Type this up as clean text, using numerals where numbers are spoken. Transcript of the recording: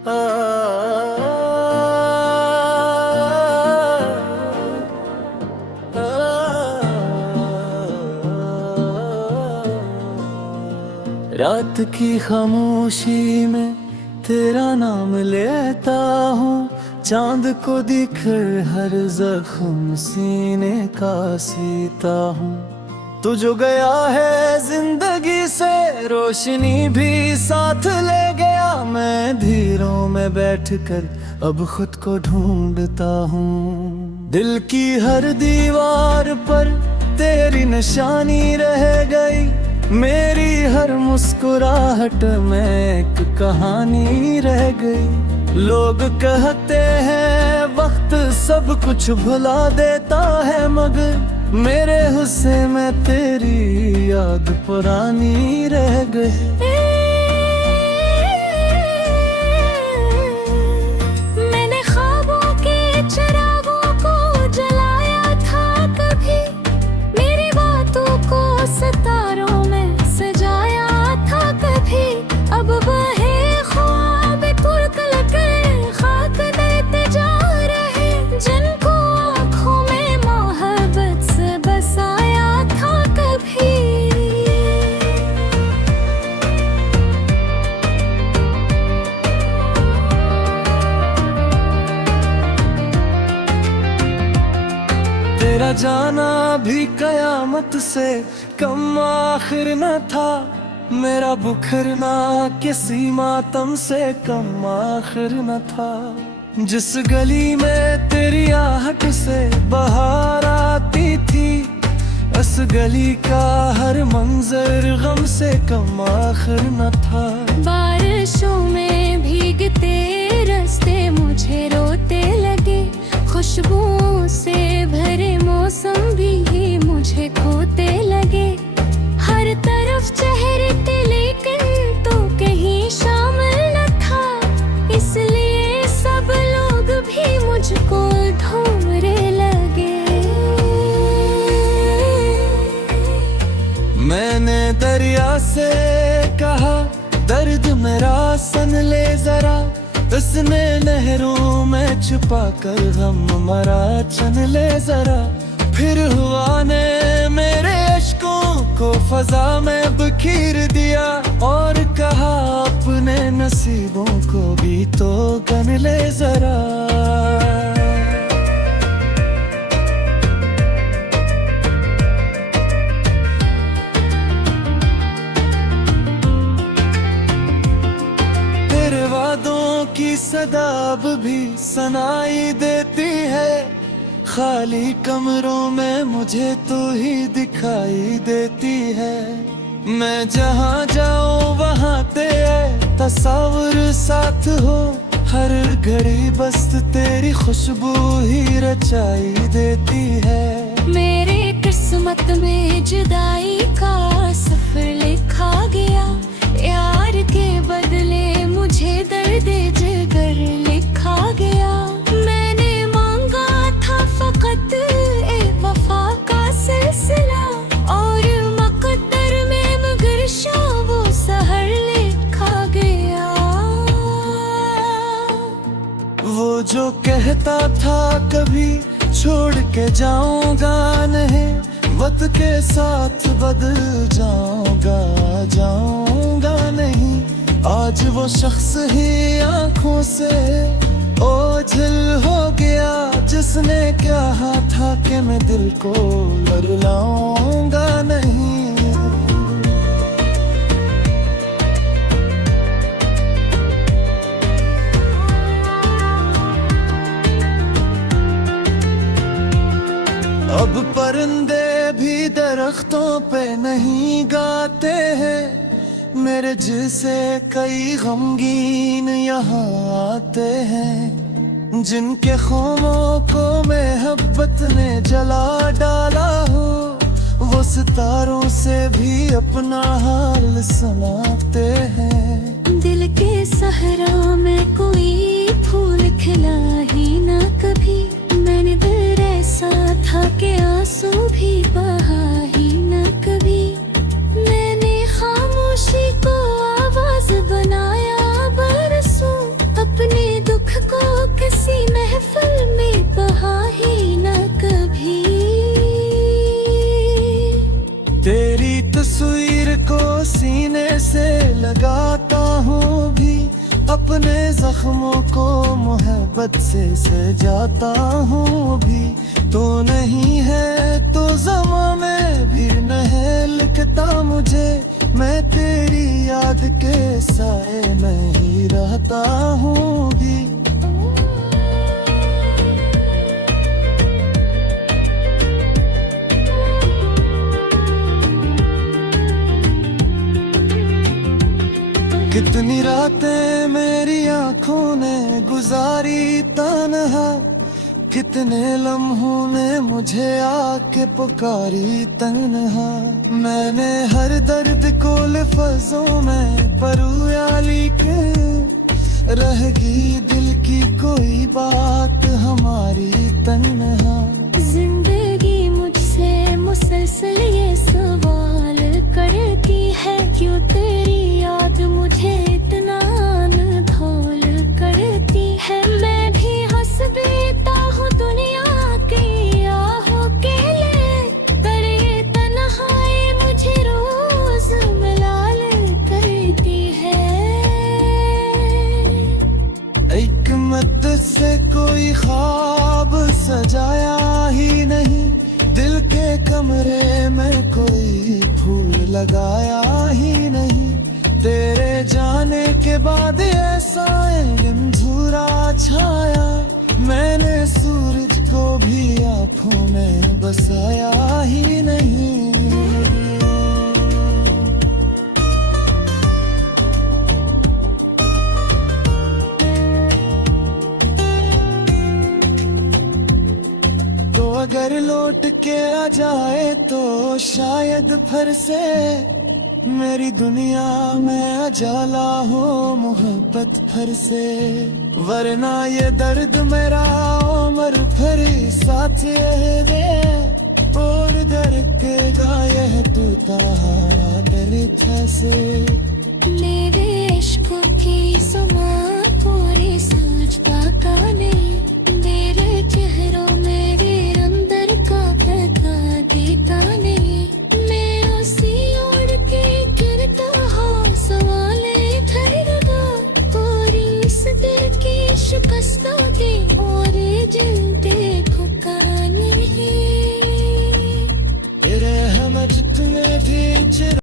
रात की खामोशी में तेरा नाम लेता हूँ, चांद को दिखकर हर जख्म सीने का सीता हूँ। तू जो गया है जिंदगी से, रोशनी भी साथ ले गया। मैं धीरों में बैठकर अब खुद को ढूंढता हूँ। दिल की हर दीवार पर तेरी निशानी रह गई, मेरी हर मुस्कुराहट में एक कहानी रह गई। लोग कहते हैं वक्त सब कुछ भुला देता है, मगर मेरे हुस्से में तेरी याद पुरानी रह गई। मैंने ख्वाबों के चिरागों को जलाया था कभी, मेरी बातों को सितारों में सजाया था कभी। अब वही ख्वाब तुर्क लगे खाक देते जा रहे, जिनको आँखों में मोहब्बत से बसाया था कभी। तेरा जाना भी कयामत से कम आखिर न था, मेरा बुखरना किसी मातम से कम आखिर न था। जिस गली में तेरी आहट से बहार आती थी, उस गली का हर मंजर गम से कम आखिर न था। बारिशों में भीगते रास्ते मुझे रोते लगे, खुशबुओं से भरे मौसम भी मुझे खोते लगे। हर तरफ चेहरे थे लेकिन तो कहीं शामिल न था, इसलिए सब लोग भी मुझको ढूंढने लगे। मैंने दरिया से कहा दर्द मेरा सन ले जरा, उसने नहरों में छुपा कर गम मरा चन ले जरा। फिर हुआ ने मेरे अश्कों को फजा में बिखेर दिया, और कहा अपने नसीबों को भी तो गन ले जरा। तेरे वादों की सदाब भी सुनाई देती है, खाली कमरों में मुझे तू ही दिखाई देती है। मैं जहाँ जाऊँ वहाँ तेरे तस्वीर साथ हो, हर घड़ी बस तेरी खुशबू ही रचाई देती है। मेरे किस्मत में जुदाई का सफर लिखा गया, यार के बदले मुझे दर्द जिगर लिखा गया। मैंने मांगा था फकत एक वफा का सिलसिला, और मुकद्दर में मगर शाम वो सहर लिखा गया। वो जो कहता था कभी छोड़ के जाऊंगा नहीं, वक्त के साथ बदल जाऊंगा नहीं। आज वो शख्स ही आंखों से ओझल हो गया, जिसने कहा था कि मैं दिल को लड़लाऊंगा नहीं। अब परिंदे भी दरख्तों पे नहीं गाते हैं, मेरे जैसे कई गमगीन यहाँ आते हैं। जिनके ख़ूनों को मोहब्बत ने जला डाला हो, वो सितारों से भी अपना हाल सुनाते हैं। दिल के सहरा में कोई फूल खिला ही ना कभी, मैंने दिल ऐसा था कि आंसू भी बहा ही ना कभी। मैंने खामोशी को आवाज बनाया बरसों, अब अपने जख्मों को मोहब्बत से सजाता हूँ भी। तो नहीं है तो ज़माने भी नहीं लिखता मुझे, मैं तेरी याद के साए में ही रहता हूँ भी। कितनी रातें मेरी आंखों ने गुजारी तन्हा, कितने लम्हों ने मुझे आके पुकारी तन्हा। मैंने हर दर्द को लफ्ज़ों में परोया लिखे, रहेगी दिल की कोई बात हमारी तन्हा। जिंदगी मुझसे मुसलसल ये सवाल करती है, क्यों तेरी याद मुझे इतना अनधोल करती है। मैं भी हंस देता हूँ दुनिया की आहों के लिए, पर ये तन्हाई मुझे रोज मलाल करती है। एक मदद से कोई ख्वाब सजाया ही नहीं, दिल के कमरे में कोई फूल लगाया ही नहीं। तेरे जाने के बाद ऐसा झूरा छाया, मैंने सूरज को भी आँखों में बसाया ही नहीं। तो अगर लौट के आ जाए तो शायद फिर से मेरी दुनिया में अजाला हो मोहब्बत फिर से, वरना ये दर्द मेरा उम्र फिर साथ दे। और दर्द के गाये टूटा दर्द से